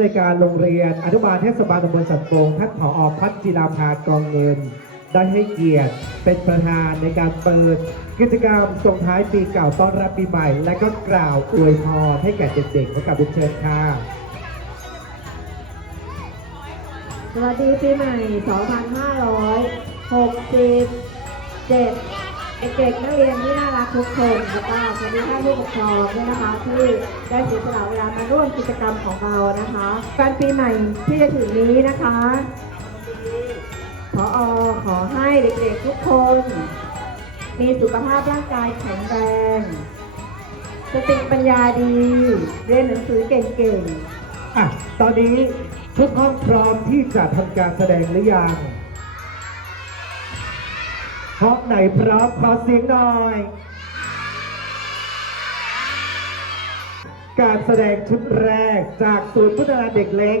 โดยการโรงเรียนอนุบาลเทศบาลตำบลสันโปงท่านผออพัฒจิราภากองเงิน ได้ให้เกียรติเป็นประธานในการเปิด กิจกรรมส่งท้ายปีเก่าต้อนรับปีใหม่ และก็กล่าวอวยพรให้แก่เด็กๆและกับเชิญค่ะสวัสดีปีใหม่ 2567 เด็กๆนักเรียนที่น่ารักทุกคนแล้วก็สวัสดีท่านผู้ปกครองด้วยนะคะที่ได้เสียสละเวลามาร่วมกิจกรรมของเรานะคะการปีใหม่ที่จะถึงนี้นะคะพอขอให้เด็กๆทุกคน มีสุขภาพร่างกายแข็งแรง สติปัญญาดี เรียนหนังสือเก่งๆอะตอนนี้ทุกห้องพร้อมที่จะทำการแสดงหรือยัง ห้องไหนพร้อมขอเสียงหน่อย การแสดงชุดแรกจากศูนย์พัฒนาเด็กเล็ก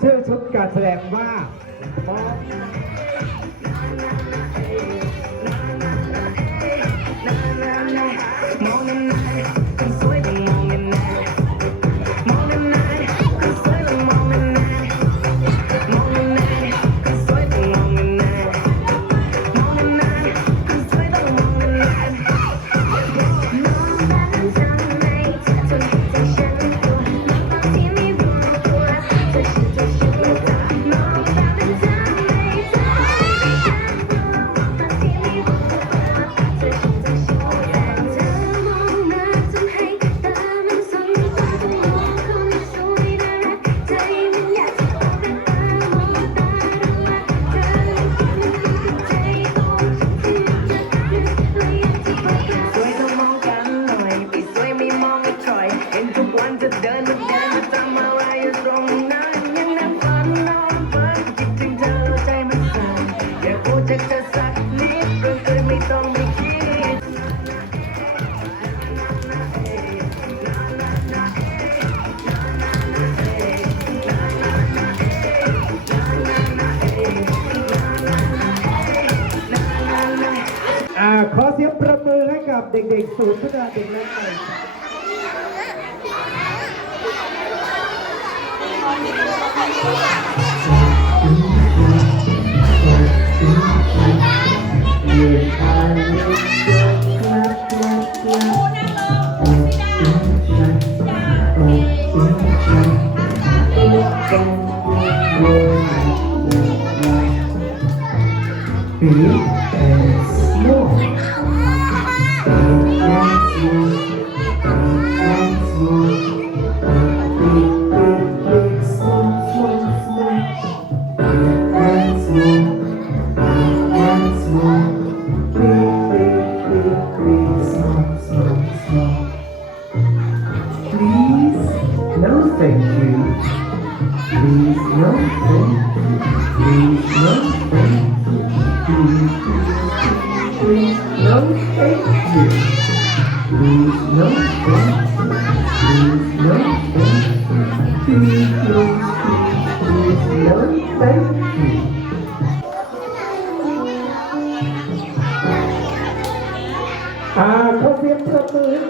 ชื่อชุดการแสดงว่า เด็กๆศูนย์พัฒนาเด็กเล็กหน่อย Big and Thank you. Please, no thank you. Please, no thank you. Please, no thank you. Please, no thank you. Please, no thank you. Please, please, please, please, no thank you. ยง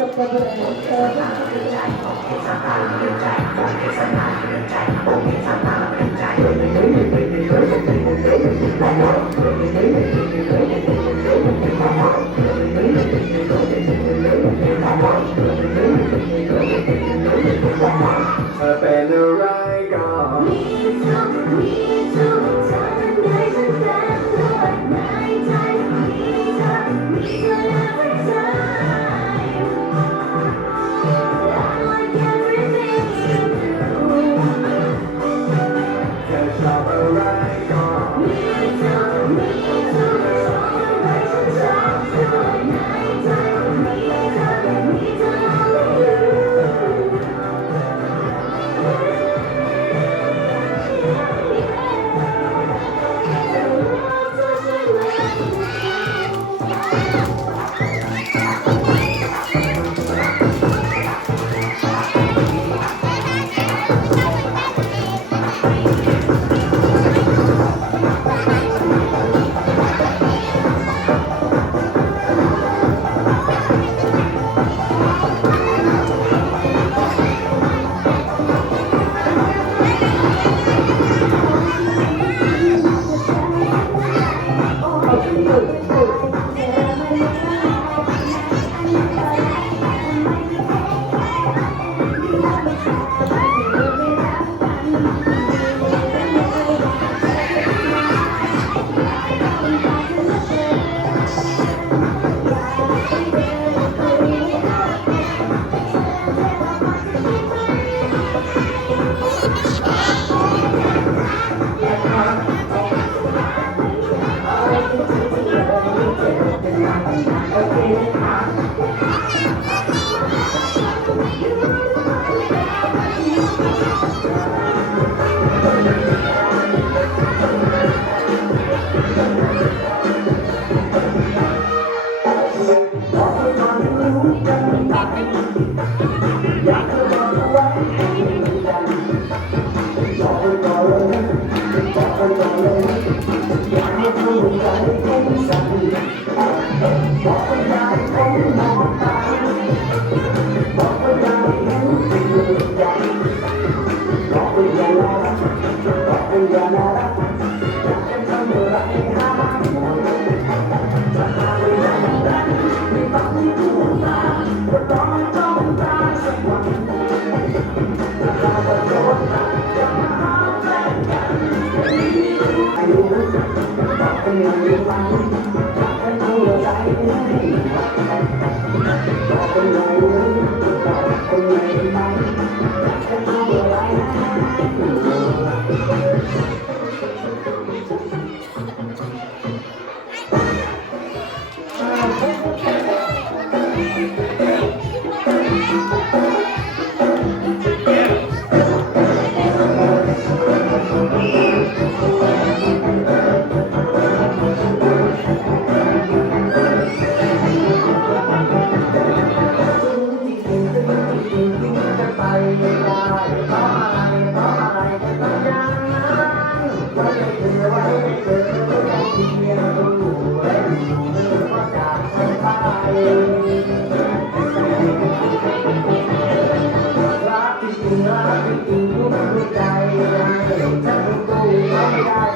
Maulana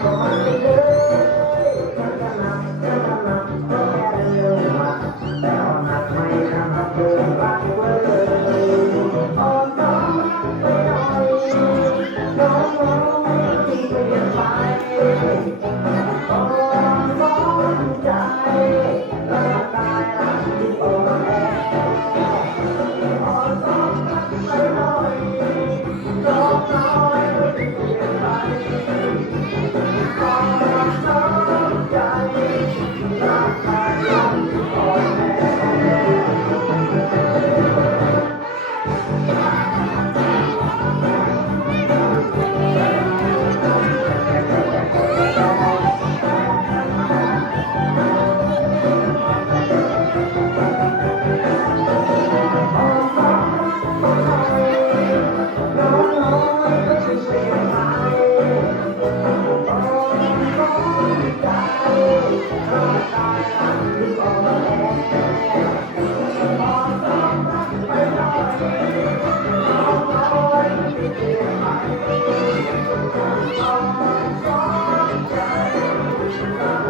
Oh.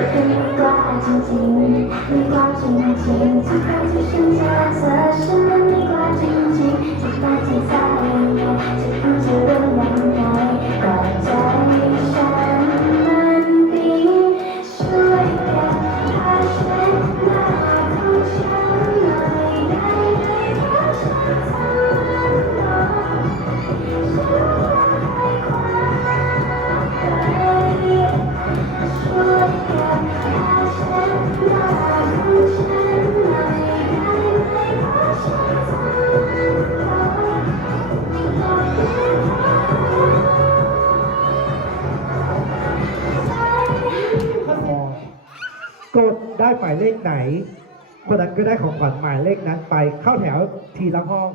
你挂了亲情，你挂了亲情，此刻只剩下的测试。你挂了亲我，此刻在。 กดได้หมายเลขไหนคนนั้นก็ได้ของขวัญหมายเลขนั้นไปเข้าแถวทีละห้อง